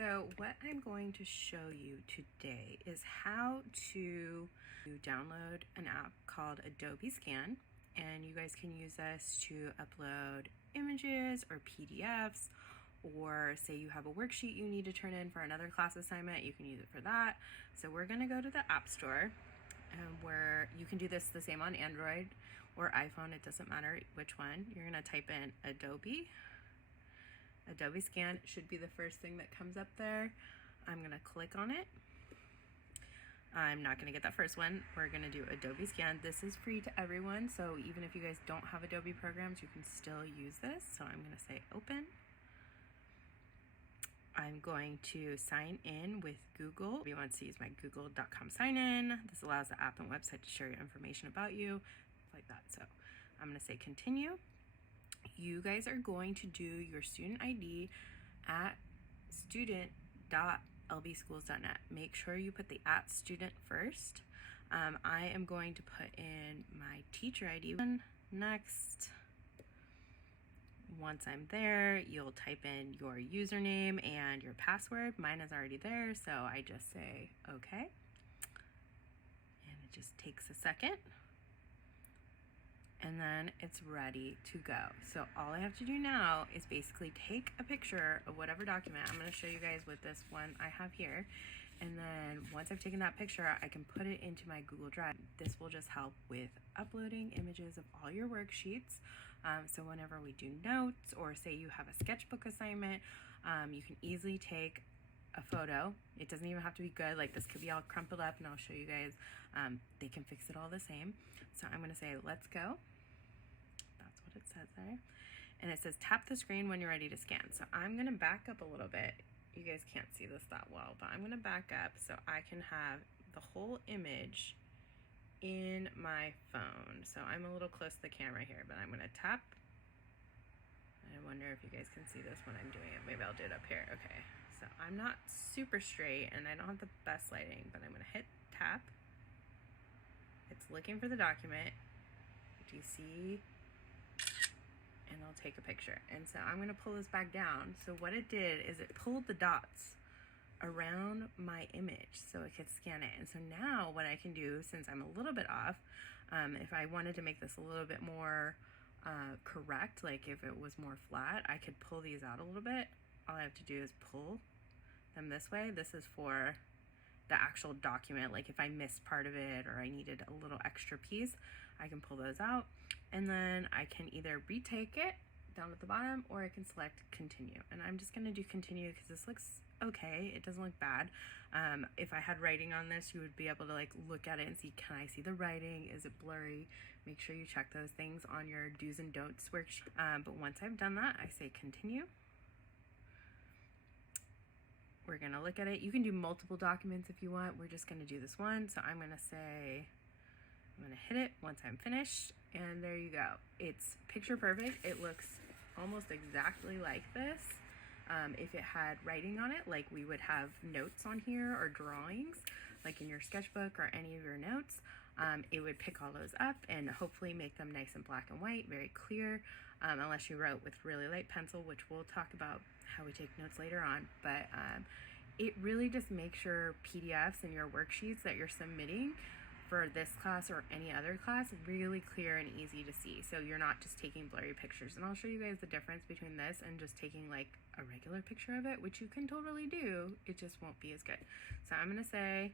So what I'm going to show you today is how to download an app called Adobe Scan, and you guys can use this to upload images or PDFs, or say you have a worksheet you need to turn in for another class assignment, you can use it for that. So we're going to go to the App Store, where you can do this the same on Android or iPhone, it doesn't matter which one. You're going to type in Adobe Scan should be the first thing that comes up there. I'm gonna click on it. I'm not gonna get that first one. We're gonna do Adobe Scan. This is free to everyone, so even if you guys don't have Adobe programs, you can still use this. So I'm gonna say open. I'm going to sign in with Google. If you want to use my google.com sign in, this allows the app and website to share your information about you, like that. So I'm gonna say continue. You guys are going to do your student ID at student.lbschools.net. Make sure you put the @student first. I am going to put in my teacher ID. Next. Once I'm there, you'll type in your username and your password. Mine is already there, so I just say okay. And it just takes a second. And then it's ready to go. So all I have to do now is basically take a picture of whatever document. I'm gonna show you guys with this one I have here. And then once I've taken that picture, I can put it into my Google Drive. This will just help with uploading images of all your worksheets. So whenever we do notes, or say you have a sketchbook assignment, you can easily take a photo. It doesn't even have to be good. Like, this could be all crumpled up, and I'll show you guys. They can fix it all the same. So I'm gonna say, let's go. That's what it says there. And it says tap the screen when you're ready to scan. So I'm gonna back up a little bit. You guys can't see this that well, but I'm gonna back up so I can have the whole image in my phone. So I'm a little close to the camera here, but I'm gonna tap. I wonder if you guys can see this when I'm doing it. Maybe I'll do it up here. Okay, so I'm not super straight and I don't have the best lighting, but I'm gonna hit tap. It's looking for the document. Do you see? And I'll take a picture. And so I'm gonna pull this back down. So what it did is it pulled the dots around my image so it could scan it. And so now what I can do, since I'm a little bit off, if I wanted to make this a little bit more correct, like if it was more flat, I could pull these out a little bit. All I have to do is pull them this way. This is for the actual document. Like if I missed part of it or I needed a little extra piece, I can pull those out. And then I can either retake it down at the bottom, or I can select continue. And I'm just gonna do continue because this looks okay. It doesn't look bad. If I had writing on this, you would be able to like look at it and see, can I see the writing? Is it blurry? Make sure you check those things on your do's and don'ts worksheet. But once I've done that, I say continue. We're gonna look at it. You can do multiple documents if you want. We're just gonna do this one. So I'm gonna say, I'm gonna hit it once I'm finished, and there you go. It's picture perfect. It looks almost exactly like this. If it had writing on it, like we would have notes on here or drawings, like in your sketchbook or any of your notes, it would pick all those up and hopefully make them nice and black and white, very clear, unless you wrote with really light pencil, which we'll talk about how we take notes later on. But it really just makes your PDFs and your worksheets that you're submitting for this class or any other class really clear and easy to see, so you're not just taking blurry pictures. And I'll show you guys the difference between this and just taking like a regular picture of it, which you can totally do, it just won't be as good. So I'm gonna say,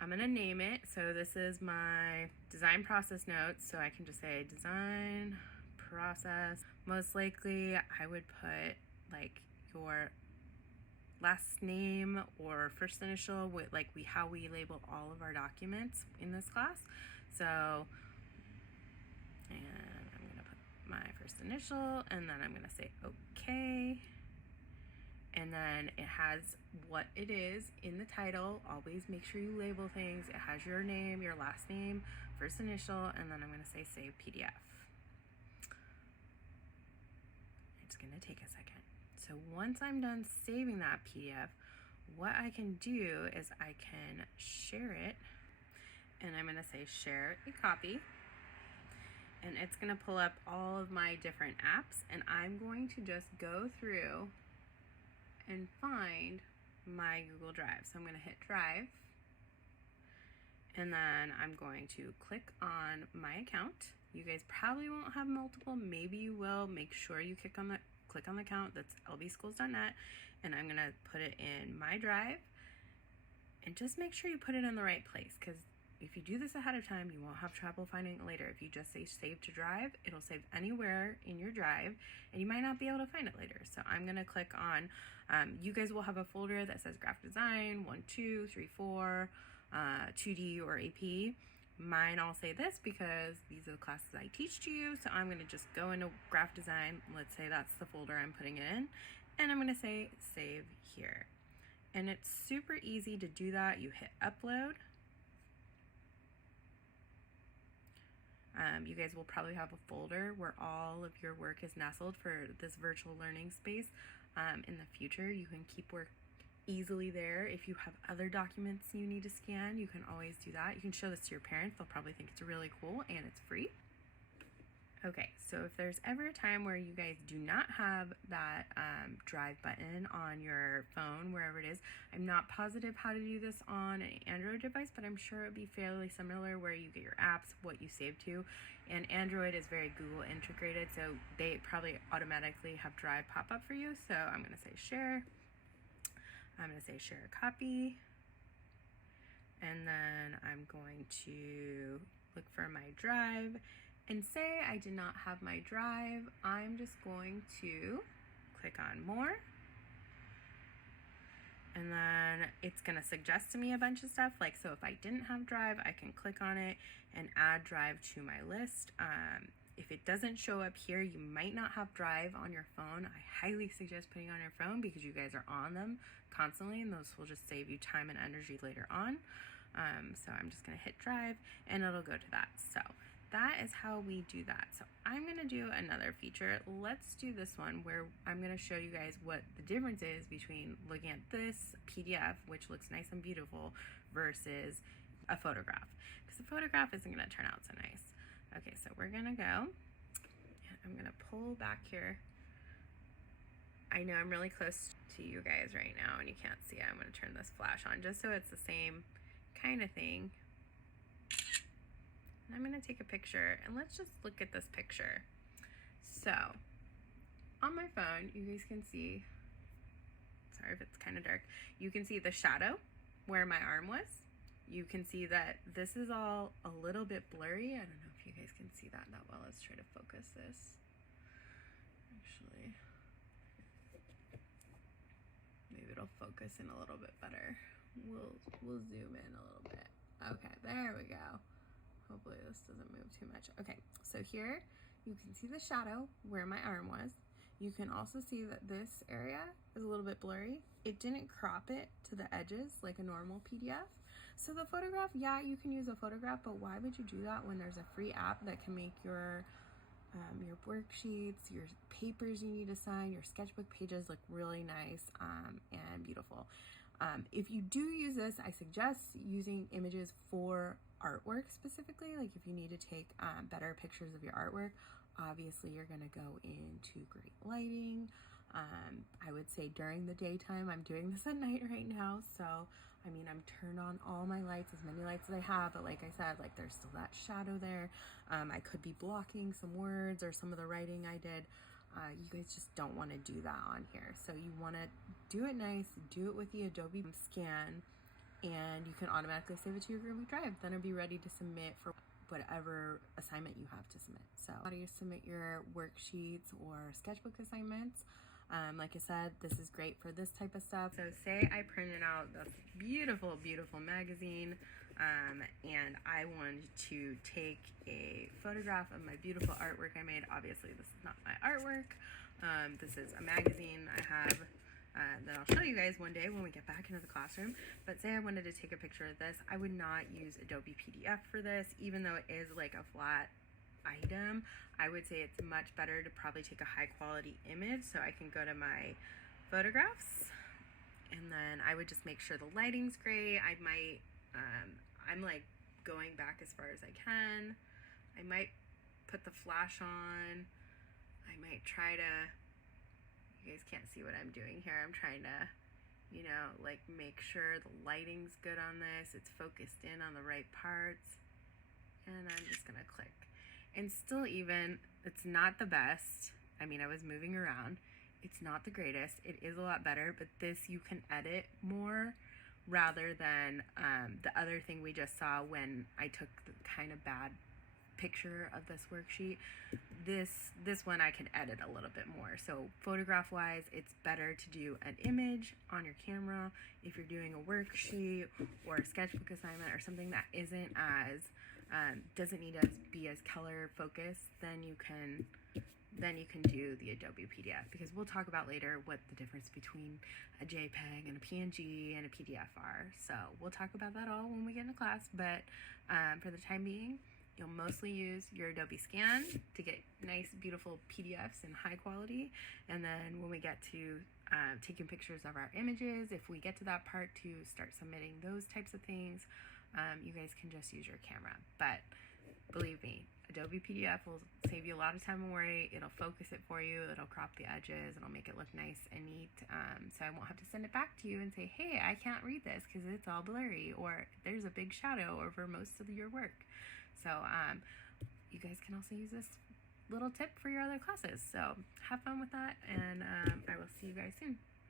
I'm gonna name it. So this is my design process notes, so I can just say design process. Most likely I would put like your last name or first initial, with like how we label all of our documents in this class. So, and I'm gonna put my first initial, and then I'm gonna say okay. And then it has what it is in the title. Always make sure you label things. It has your name, your last name, first initial, and then I'm gonna say save PDF. It's gonna take a second. So once I'm done saving that PDF, what I can do is I can share it, and I'm gonna say share a copy, and it's gonna pull up all of my different apps, and I'm going to just go through and find my Google Drive. So I'm going to hit Drive, and then I'm going to click on my account. You guys probably won't have multiple, maybe you will. Make sure you click on the account that's lbschools.net, and I'm gonna put it in my Drive, and just make sure you put it in the right place, because if you do this ahead of time, you won't have trouble finding it later. If you just say save to Drive, it'll save anywhere in your Drive, and you might not be able to find it later. So I'm gonna click on, you guys will have a folder that says graphic design, 1, 2, 3, 4, 2D or AP. Mine, I'll say this because these are the classes I teach to you. So I'm gonna just go into graphic design. Let's say that's the folder I'm putting it in, and I'm gonna say save here. And it's super easy to do that. You hit upload. You guys will probably have a folder where all of your work is nestled for this virtual learning space. In the future, you can keep work easily there. If you have other documents you need to scan, you can always do that. You can show this to your parents. They'll probably think it's really cool, and it's free. Okay, so if there's ever a time where you guys do not have that Drive button on your phone, wherever it is, I'm not positive how to do this on an Android device, but I'm sure it would be fairly similar where you get your apps, what you save to, and Android is very Google integrated, so they probably automatically have Drive pop up for you. So I'm gonna say share. I'm gonna say share a copy, and then I'm going to look for my Drive, and say I did not have my Drive. I'm just going to click on more, and then it's gonna suggest to me a bunch of stuff. Like, so if I didn't have Drive, I can click on it and add Drive to my list. If it doesn't show up here, you might not have Drive on your phone. I highly suggest putting it on your phone because you guys are on them constantly, and those will just save you time and energy later on. So I'm just gonna hit Drive, and it'll go to that. So that is how we do that. So I'm gonna do another feature. Let's do this one where I'm gonna show you guys what the difference is between looking at this PDF, which looks nice and beautiful, versus a photograph, because the photograph isn't gonna turn out so nice. Okay, so we're gonna go, and I'm gonna pull back here. I know I'm really close to you guys right now and you can't see it. I'm gonna turn this flash on just so it's the same kind of thing. And I'm gonna take a picture, and let's just look at this picture. So on my phone, you guys can see, sorry if it's kind of dark, you can see the shadow where my arm was. You can see that this is all a little bit blurry. I don't know if you guys can see that well. Let's try to focus this. Actually, maybe it'll focus in a little bit better. We'll zoom in a little bit. Okay, there we go. Hopefully this doesn't move too much. Okay, so here you can see the shadow where my arm was. You can also see that this area is a little bit blurry. It didn't crop it to the edges like a normal PDF. So the photograph, yeah, you can use a photograph, but why would you do that when there's a free app that can make your worksheets, your papers you need to sign, your sketchbook pages look really nice and beautiful. If you do use this, I suggest using images for artwork specifically. Like if you need to take better pictures of your artwork, obviously you're gonna go into great lighting. I would say during the daytime. I'm doing this at night right now, so I mean, I'm turned on all my lights, as many lights as I have, but like I said, like there's still that shadow there. I could be blocking some words or some of the writing I did. You guys just don't want to do that on here. So you want to do it nice, do it with the Adobe scan, and you can automatically save it to your Google Drive. Then it'll be ready to submit for whatever assignment you have to submit. So how do you submit your worksheets or sketchbook assignments? Like I said, this is great for this type of stuff. So say I printed out this beautiful, beautiful magazine, and I wanted to take a photograph of my beautiful artwork I made. Obviously, this is not my artwork. This is a magazine I have that I'll show you guys one day when we get back into the classroom. But say I wanted to take a picture of this, I would not use Adobe PDF for this, even though it is like a flat item. I would say it's much better to probably take a high quality image. So I can go to my photographs, and then I would just make sure the lighting's great. I might, I'm like going back as far as I can. I might put the flash on. I might try to, you guys can't see what I'm doing here. I'm trying to you know, like make sure the lighting's good on this, it's focused in on the right parts. And I'm just gonna click. And still even, it's not the best. I mean, I was moving around. It's not the greatest. It is a lot better, but this you can edit more rather than the other thing we just saw when I took the kind of bad picture of this worksheet. This one I can edit a little bit more. So photograph wise, it's better to do an image on your camera if you're doing a worksheet or a sketchbook assignment or something that isn't as doesn't need to be as color focused. Then you can do the Adobe PDF, because we'll talk about later what the difference between a JPEG and a PNG and a PDF are. So we'll talk about that all when we get into class, but for the time being, you'll mostly use your Adobe Scan to get nice, beautiful PDFs in high quality. And then when we get to taking pictures of our images, if we get to that part to start submitting those types of things, you guys can just use your camera. But believe me, Adobe PDF will save you a lot of time and worry. It'll focus it for you. It'll crop the edges. It'll make it look nice and neat. So I won't have to send it back to you and say, hey, I can't read this because it's all blurry, or there's a big shadow over most of your work. So you guys can also use this little tip for your other classes. So have fun with that, and I will see you guys soon.